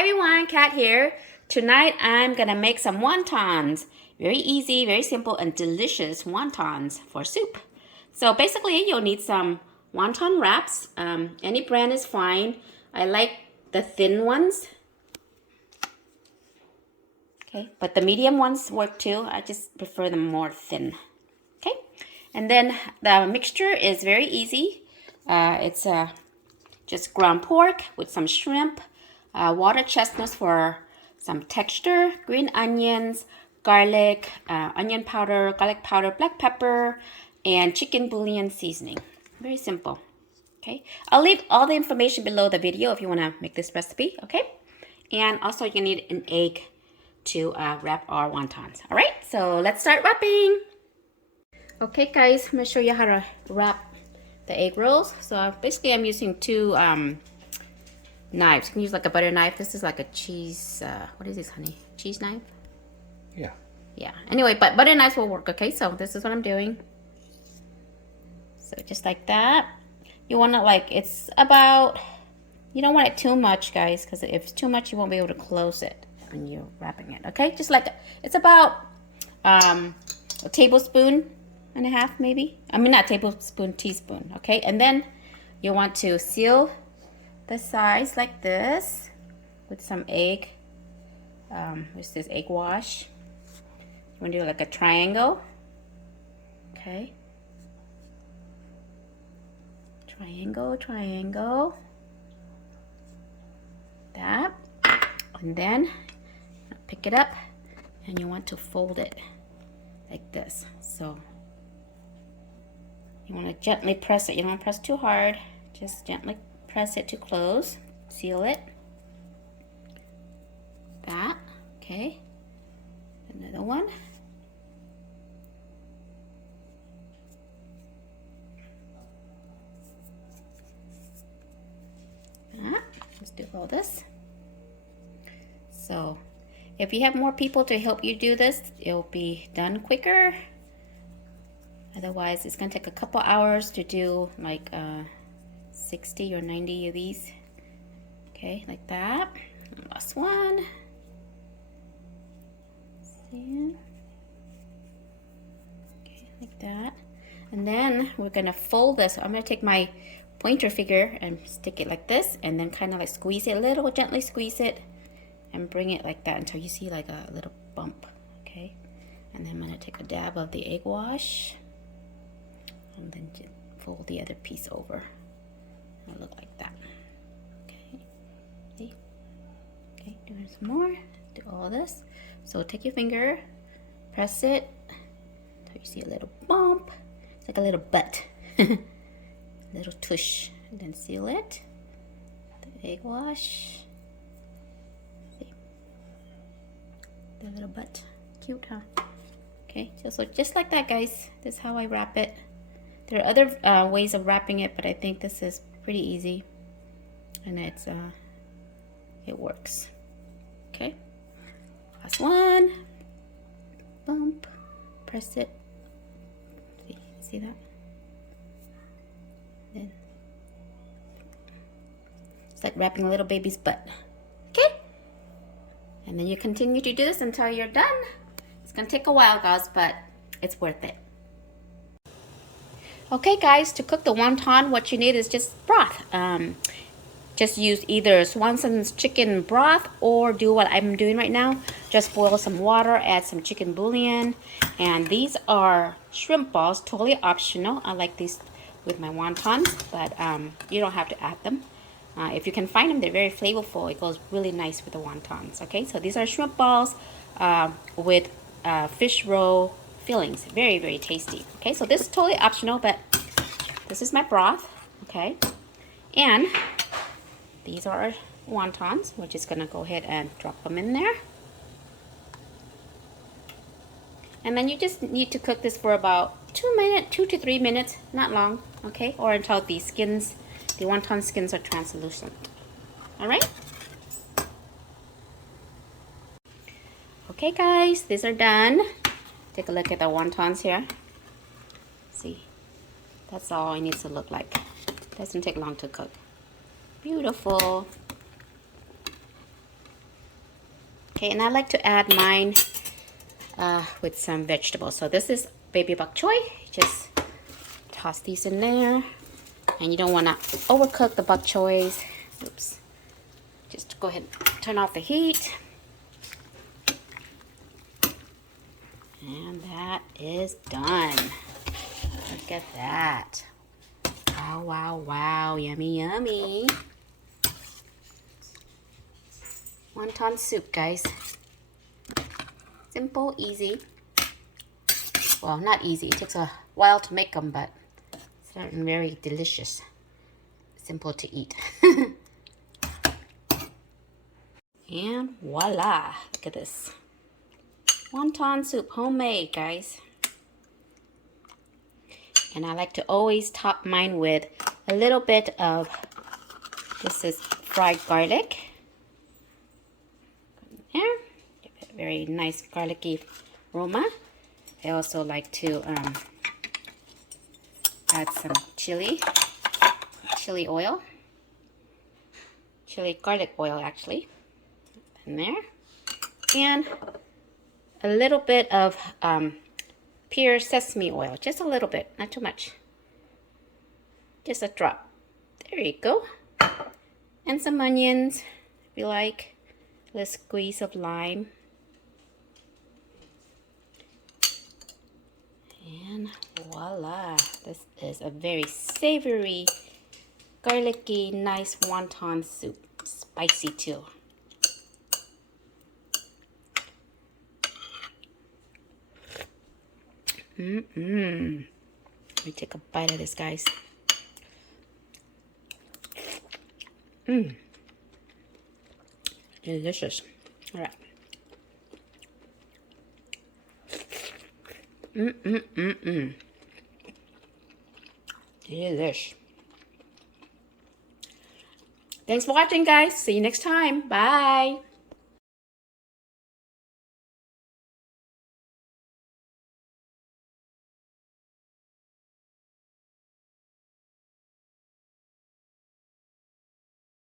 Hi everyone, Kat here. Tonight I'm gonna make some wontons. Very easy, very simple, and delicious wontons for soup. So basically you'll need some wonton wraps. Any brand is fine. I like the thin ones. Okay, but the medium ones work too. I just prefer them more thin. Okay, and then the mixture is very easy. It's just ground pork with some shrimp, water chestnuts for some texture, green onions, garlic, onion powder, garlic powder, black pepper, and chicken bouillon seasoning. Very simple. Okay, I'll leave all the information below the video if you want to make this recipe. Okay, and also you need an egg to wrap our wontons. All right, so let's start wrapping. Okay, guys, I'm gonna show you how to wrap the egg rolls. So basically, I'm using two knives. You can use like a butter knife. This is like a cheese. What is this, honey? Cheese knife? Yeah. Yeah. Anyway, but butter knives will work. Okay, so this is what I'm doing. So just like that. You want it like it's about. You don't want it too much, guys, because if it's too much, you won't be able to close it when you're wrapping it. Okay, just like it's about a tablespoon and a half, maybe. I mean, not tablespoon, teaspoon. Okay, and then you want to seal the sides like this with some egg. With this egg wash. You want to do like a triangle. Okay. Triangle, triangle. That. And then pick it up and you want to fold it like this. So you want to gently press it. You don't want to press too hard. Just gently press it to close. Seal it. That. Okay. Another one. That. Let's do all this. So if you have more people to help you do this, it'll be done quicker. Otherwise, it's gonna take a couple hours to do like 60 or 90 of these. Okay, like that. Last one. See? Okay, like that. And then we're gonna fold this. I'm gonna take my pointer finger and stick it like this, and then kind of like squeeze it a little, gently squeeze it, and bring it like that until you see like a little bump. Okay, and then I'm gonna take a dab of the egg wash, and then fold the other piece over. It'll look like that. Okay, see? Okay, doing some more. Do all this. So take your finger, press it until you see a little bump. It's like a little butt. Little tush, and then seal it. The egg wash. See? The little butt. Cute, huh? Okay, so just like that, guys. This is how I wrap it. There are other ways of wrapping it, but I think this is pretty easy, and it works. Okay. Last one. Bump. Press it. See that? Then it's like wrapping a little baby's butt. Okay, and then you continue to do this until you're done. It's gonna take a while, guys, but it's worth it. Okay, guys, to cook the wonton, what you need is just broth. Just use either Swanson's chicken broth or do what I'm doing right now. Just boil some water, add some chicken bouillon, and these are shrimp balls, totally optional. I like these with my wontons, but you don't have to add them. If you can find them, they're very flavorful. It goes really nice with the wontons. Okay, so these are shrimp balls with fish roll fillings. Very, very tasty. Okay, so this is totally optional, but this is my broth. Okay, and these are our wontons. We're just gonna go ahead and drop them in there. And then you just need to cook this for about 2 to 3 minutes, not long, okay? Or until the wonton skins are translucent. All right? Okay, guys, these are done. Take a look at the wontons here. See, that's all it needs to look like. Doesn't take long to cook. Beautiful. Okay, and I like to add mine with some vegetables. So this is baby bok choy. Just toss these in there. And you don't want to overcook the bok choys. Oops. Just go ahead and turn off the heat. And that is done. Look at that. Wow, wow, wow. Yummy, yummy. Wonton soup, guys. Simple, easy. Well, not easy. It takes a while to make them, but it's very delicious. Simple to eat. And voila. Look at this. Wonton soup, homemade, guys. And I like to always top mine with a little bit of, this is fried garlic. There. Give it a very nice garlicky aroma. I also like to add some chili oil. Chili garlic oil, actually. In there. And a little bit of pure sesame oil. Just a little bit, not too much. Just a drop. There you go. And some onions, if you like. A little squeeze of lime. And voila. This is a very savory, garlicky, nice wonton soup. Spicy too. Let me take a bite of this, guys. Delicious. All right. Delish. Thanks for watching, guys. See you next time. Bye.